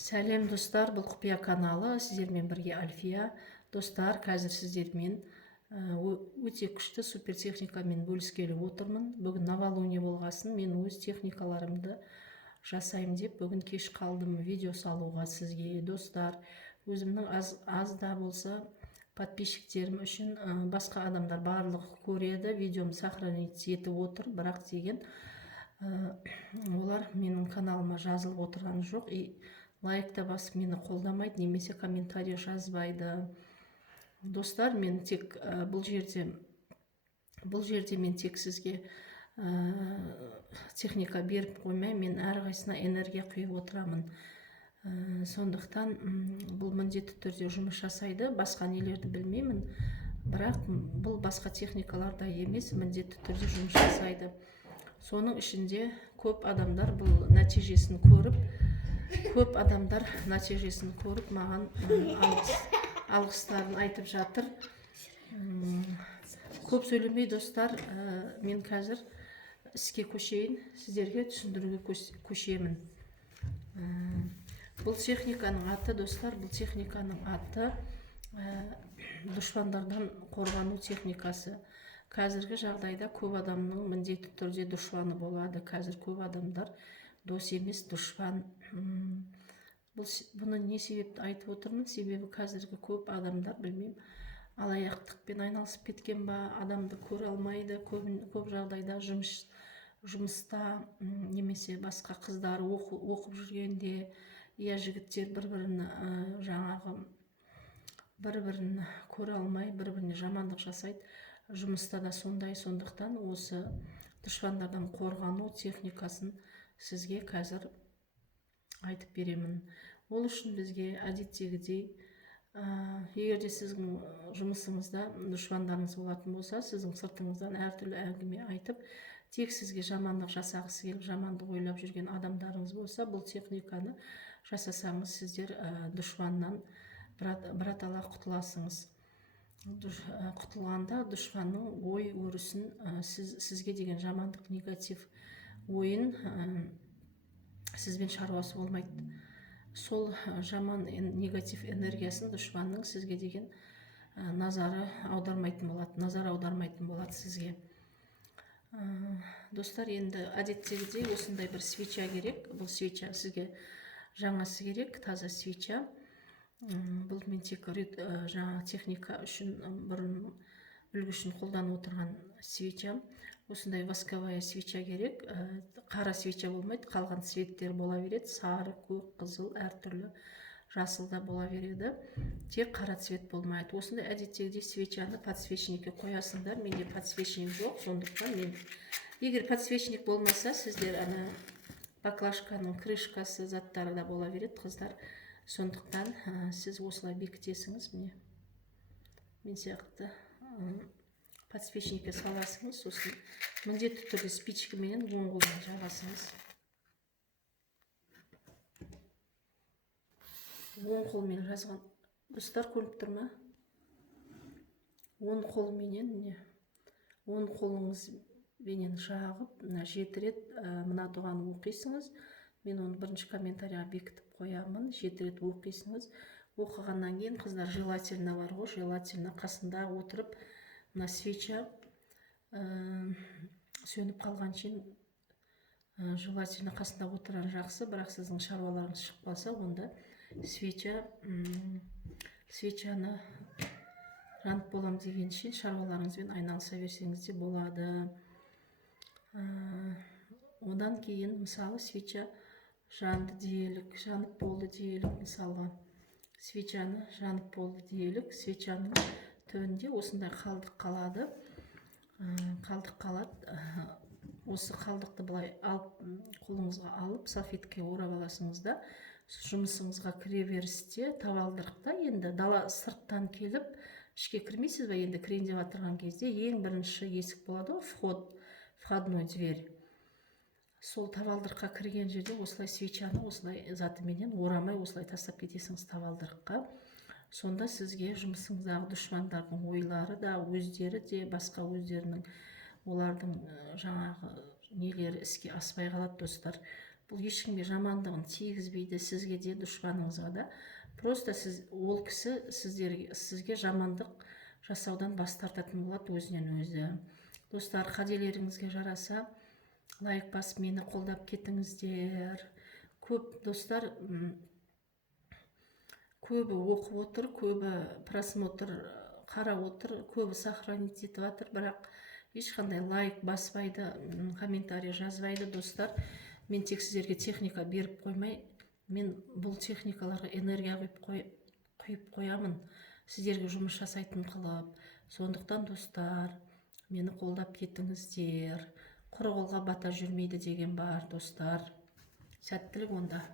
Сәлем достар, бұл құпия каналы, сіздермен бірге Альфия. Достар, қазір сіздермен өте күшті супер техникамен бөліскелі отырмын. Бүгін новолуние болғасын, мен өз техникаларымды жасаймын деп бүгін кеш қалдым видео салуға сізге. Достар, өзімнің аз да болса подписчиктерім үшін басқа адамдар барлығы көреді, видеомды сохранить етіп отыр, бірақ деген олар менің каналыма жазылып отырған жоқ, лайк та басып мені қолдамайды, немесе комментарий жазбайды. Достар, мен тек бұл жерде мен тек сізге техника беріп қоймай, мен әрқайсысына энергия құйып отырамын. Сондықтан бұл міндетті түрде жұмыс жасайды. Басқа нелерді білмеймін, бірақ бұл басқа техникаларда емес, міндетті түрде жұмыс жасайды. Соның ішінде көп адамдар бұл нәтижесін көріп, маған алғыстарын айтып жатыр. Көп сөйлемей достар, мен қазір іске көшейін, сіздерге түсіндіруге көшемін. Бұл техниканың аты, достар, дұшпандардан қорғану техникасы. Қазіргі жағдайда көп адамның міндетті түрде дұшпаны болады. Қазір көп адамдар дос емес, дұшпан. Бұны не себепті айтып отырмын? Себебі қазіргі көп адамдар, білмеймін, алаяқтықпен айналысып кеткен ба, адамды көре алмайды. Көп жағдайда жұмыста немесе басқа қыздар оқып жүргенде, жігіттер бір-бірін көре алмай, бір-біріне жамандық жасайды. Жұмыста да сондай. Сондықтан осы дұшпандардан қорғану техникасын сізге қазір айтып беремін. Ол үшін бізге әдеттегідей, егер де сіздің жұмысыңызда дұшпандарыңыз болатын болса, сіздің сыртыңыздан әртүрлі әңгіме айтып, тек сізге жамандық жасағысы келіп, жамандық ойлап жүрген адамдарыңыз болса, бұл техниканы жасасаңыз, сіздер дұшпаннан біратала құтыласыңыз. Құтылғанда дұшпанның ой өрісін, сізге деген жамандық, негатив ойын сізбен шаруасы болмайды. Сол жаман негатив энергиясын дұшпанның сізге деген назар аудармайтын болады сізге. Достар, енді әдеттегідей осындай бір свеча керек. Бұл свеча сізге жаңасы керек, таза свеча. Бұл мен тек жаңа техника үшін, бұрын үлгі үшін қолданып отырған свеча. Осындай восковая свеча керек. Қара свеча болмайды, қалған цветтер бола береді. Сары, көк, қызыл, әртүрлі, жасыл да бола береді. Тек қара цвет болмайды. Осындай әдеттегідей свечаны подсвечникке қоясыңдар. Менде подсвечник жоқ, сондықтан мен, егер подсвечник болмаса, сіздер баклажканың крышкасы заттары да бола береді, қыздар. Сондықтан сіз осылай бекітесіңіз, міне мен сияқты подсвечникке саласыңыз, сосын міндетті түрде спичкаменен оң қолмен жағасыңыз. Оң қолмен жазған, достар, көріп тұр ма? Оң қолыңызбенен жағып, 7 рет мына дұғаны оқисыңыз. Мен оны бірінші комментарияға бекітіп қоямын. 7 рет оқисыңыз. Оқығаннан кейін, қыздар, желательно бар ғой, желательно қасында отырып, мына свеча сөніп қалған шен, желательно қасында отырған жақсы, бірақ сіздің шаруаларыңыз шықпаса, онда свечаны жанып болам деген шен шаруаларыңызбен айналыса берсеңіз де болады. Одан кейін, мысалы, свеча жанды дейілік, жанып болды дейілік, мысалға свечаны жанып болды дейілік, свечаның түбінде осындай қалдық қалады. Осы қалдықты былай қолыңызға алып, салфеткаға орап аласыңыз да, жұмысыңызға кіре берісте, табалдырықта, енді дала сырттан келіп, ішке кірмейсіз ба, енді кірейін деп отырған кезде, ең бірінші есік болады ғой, входной дверь. Сол табалдырыққа кірген жерде осылай свечаны осылай затыменен орамай осылай тастап кетесіңіз табалдырыққа. Сонда сізге жұмысыңыздағы дұшпандардың ойлары да, өздері де, басқа өздерінің, олардың жаңағы нелері іске аспай қалады, достар. бұл ешкімге жамандығын тигізбейді, сізге де дұшпаныңызға да. Просто ол кісі сізге жамандық жасаудан бас тартатын болады өзінен өзі. Достар, қателеріңізге жараса лайк басып мені қолдап кетіңіздер. Көп достар көбі оқып отыр, көбі просмотр қарап отыр, көбі сохранить етіп жатыр, бірақ ешқандай лайк баспайды, комментарий жазбайды. Достар, мен тек сіздерге техника беріп қоймай, мен бұл техникаларға энергия құйып қоямын, сіздерге жұмыс жасайтын қылып. Сондықтан достар, мені қолдап кетіңіздер. Құр қолға бата жүрмейді деген бар достар. Сәттілік онда.